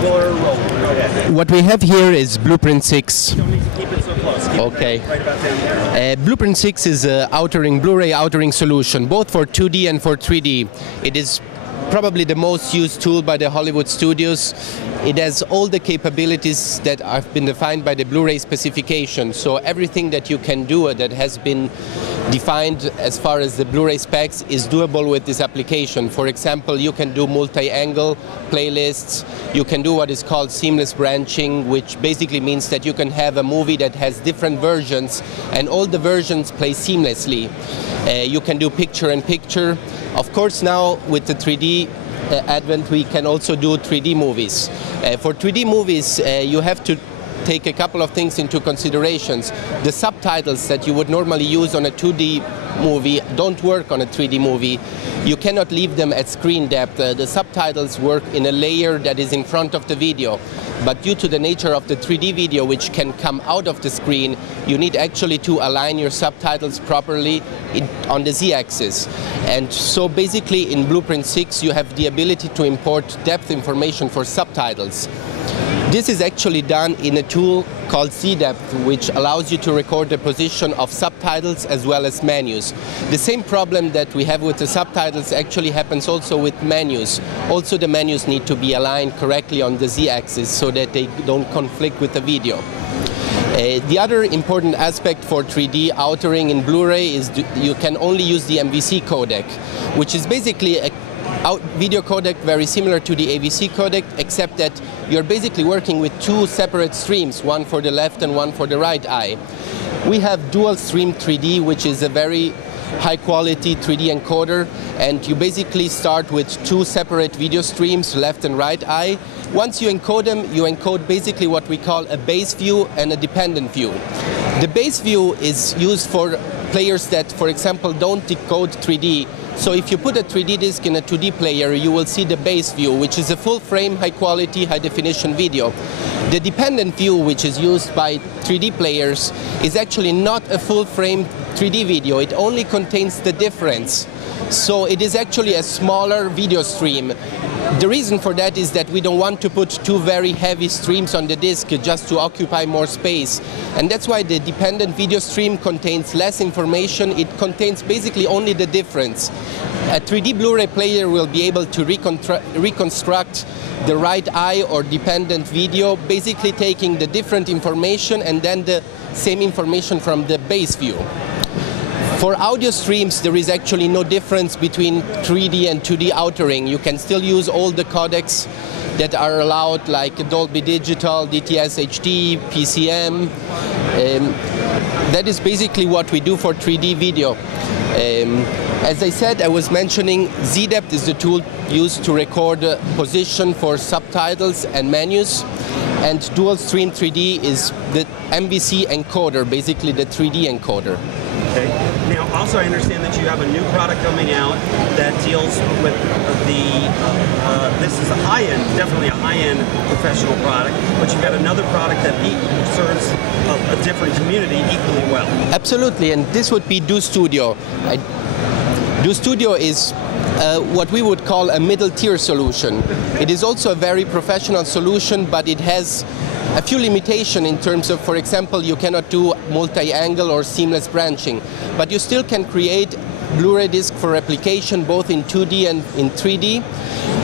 Explorer, roll. Go ahead. What we have here is Blueprint 6. Don't need to keep it so close. Keep Okay. it right about there. Blueprint 6 is a Blu-ray outering solution, both for 2D and for 3D. It is probably the most used tool by the Hollywood studios. It has all the capabilities that have been defined by the Blu-ray specification. So everything that you can do that has been defined as far as the Blu-ray specs is doable with this application. For example, you can do multi-angle playlists. You can do what is called seamless branching, which basically means that you can have a movie that has different versions and all the versions play seamlessly. You can do picture-in-picture. Of course, now with the 3D advent, we can also do 3D movies. For 3D movies, you have to take a couple of things into considerations. The subtitles that you would normally use on a 2D movie don't work on a 3D movie. You cannot leave them at screen depth. The subtitles work in a layer that is in front of the video. But due to the nature of the 3D video, which can come out of the screen, you need actually to align your subtitles properly on the Z-axis. And so basically in Blueprint 6 you have the ability to import depth information for subtitles. This is actually done in a tool called Z-Depth, which allows you to record the position of subtitles as well as menus. The same problem that we have with the subtitles actually happens also with menus. Also the menus need to be aligned correctly on the Z-axis so that they don't conflict with the video. The other important aspect for 3D outering in Blu-ray is you can only use the MVC codec, which is basically a video codec very similar to the AVC codec, except that you're basically working with two separate streams, one for the left and one for the right eye. We have dual stream 3D, which is a very high quality 3D encoder, and you basically start with two separate video streams, left and right eye. Once you encode them, you encode basically what we call a base view and a dependent view. The base view is used for players that, for example, don't decode 3D. So if you put a 3D disc in a 2D player, you will see the base view, which is a full frame, high quality, high definition video. The dependent view, which is used by 3D players, is actually not a full frame 3D video. It only contains the difference. So it is actually a smaller video stream. The reason for that is that we don't want to put two very heavy streams on the disc just to occupy more space. And that's why the dependent video stream contains less information. It contains basically only the difference. A 3D Blu-ray player will be able to reconstruct the right eye or dependent video, basically taking the different information and then the same information from the base view. For audio streams, there is actually no difference between 3D and 2D outering. You can still use all the codecs that are allowed, like Dolby Digital, DTS HD, PCM. That is basically what we do for 3D video. As I said, I was mentioning Z-Depth is the tool used to record position for subtitles and menus. And Dual Stream 3D is the MVC encoder, basically the 3D encoder. Okay. Now, also, I understand that you have a new product coming out that deals with this is a high-end, definitely a high-end professional product, but you've got another product that serves a different community equally well. Absolutely, and this would be Do Studio. Do Studio is what we would call a middle-tier solution. It is also a very professional solution, but it has a few limitations in terms of, for example, you cannot do multi-angle or seamless branching, but you still can create Blu-ray disc for replication both in 2D and in 3D.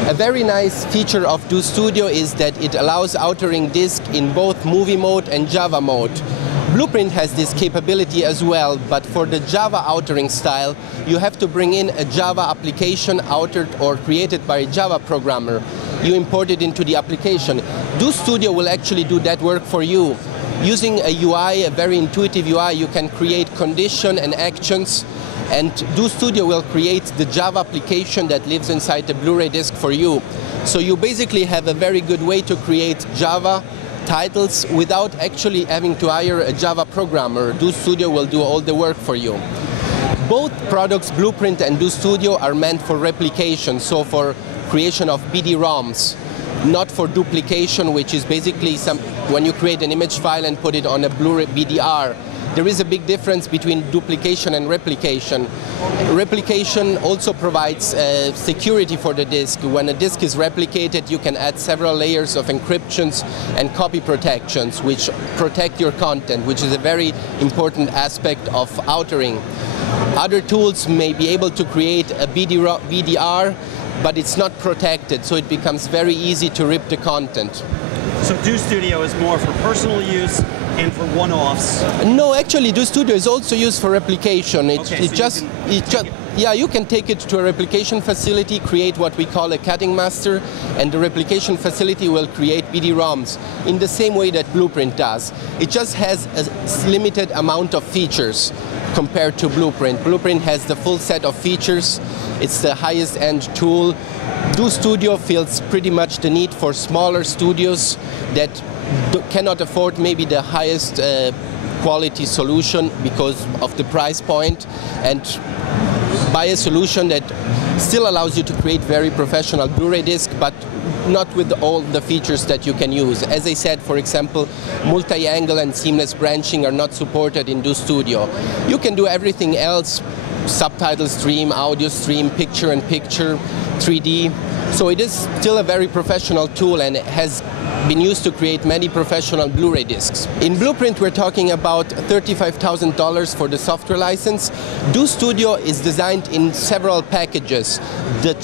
A very nice feature of Do Studio is that it allows outering disc in both movie mode and Java mode. Blueprint has this capability as well, but for the Java outering style, you have to bring in a Java application outered or created by a Java programmer. You import it into the application. Do Studio will actually do that work for you. Using a UI, a very intuitive UI, you can create condition and actions, and Do Studio will create the Java application that lives inside the Blu-ray disc for you. So you basically have a very good way to create Java titles without actually having to hire a Java programmer. Do Studio will do all the work for you. Both products, Blueprint and Do Studio, are meant for replication, so for creation of BD-ROMs, not for duplication, which is basically when you create an image file and put it on a Blu-ray BDR. there is a big difference between duplication and replication. Replication also provides security for the disk. When a disk is replicated, you can add several layers of encryptions and copy protections, which protect your content, which is a very important aspect of outering. Other tools may be able to create a VDR, but it's not protected, so it becomes very easy to rip the content. So Do Studio is more for personal use and for one-offs? No, actually Do Studio is also used for replication. Yeah, you can take it to a replication facility, create what we call a cutting master, and the replication facility will create BD-ROMs in the same way that Blueprint does. It just has a limited amount of features compared to Blueprint. Blueprint has the full set of features. It's the highest end tool. Do Studio fills pretty much the need for smaller studios that cannot afford maybe the highest quality solution because of the price point, and buy a solution that still allows you to create very professional Blu-ray disc, but not with all the features that you can use. As I said, for example, multi-angle and seamless branching are not supported in Do Studio. You can do everything else, subtitle stream, audio stream, picture-in-picture, 3D. So it is still a very professional tool, and it has been used to create many professional Blu-ray discs. In Blueprint, we're talking about $35,000 for the software license. Do Studio is designed in several packages. The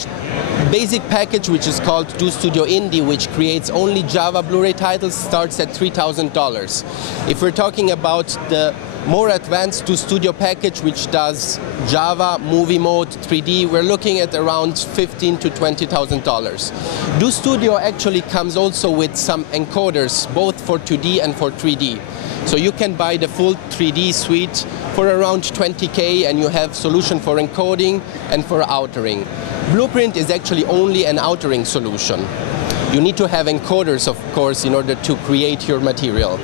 basic package, which is called Do Studio Indie, which creates only Java Blu-ray titles, starts at $3,000. If we're talking about the more advanced Do Studio package, which does Java, movie mode, 3D, we're looking at around $15,000 to $20,000. Do Studio actually comes also with some encoders, both for 2D and for 3D. So you can buy the full 3D suite for around $20K, and you have solution for encoding and for outering. Blueprint is actually only an outering solution. You need to have encoders, of course, in order to create your material.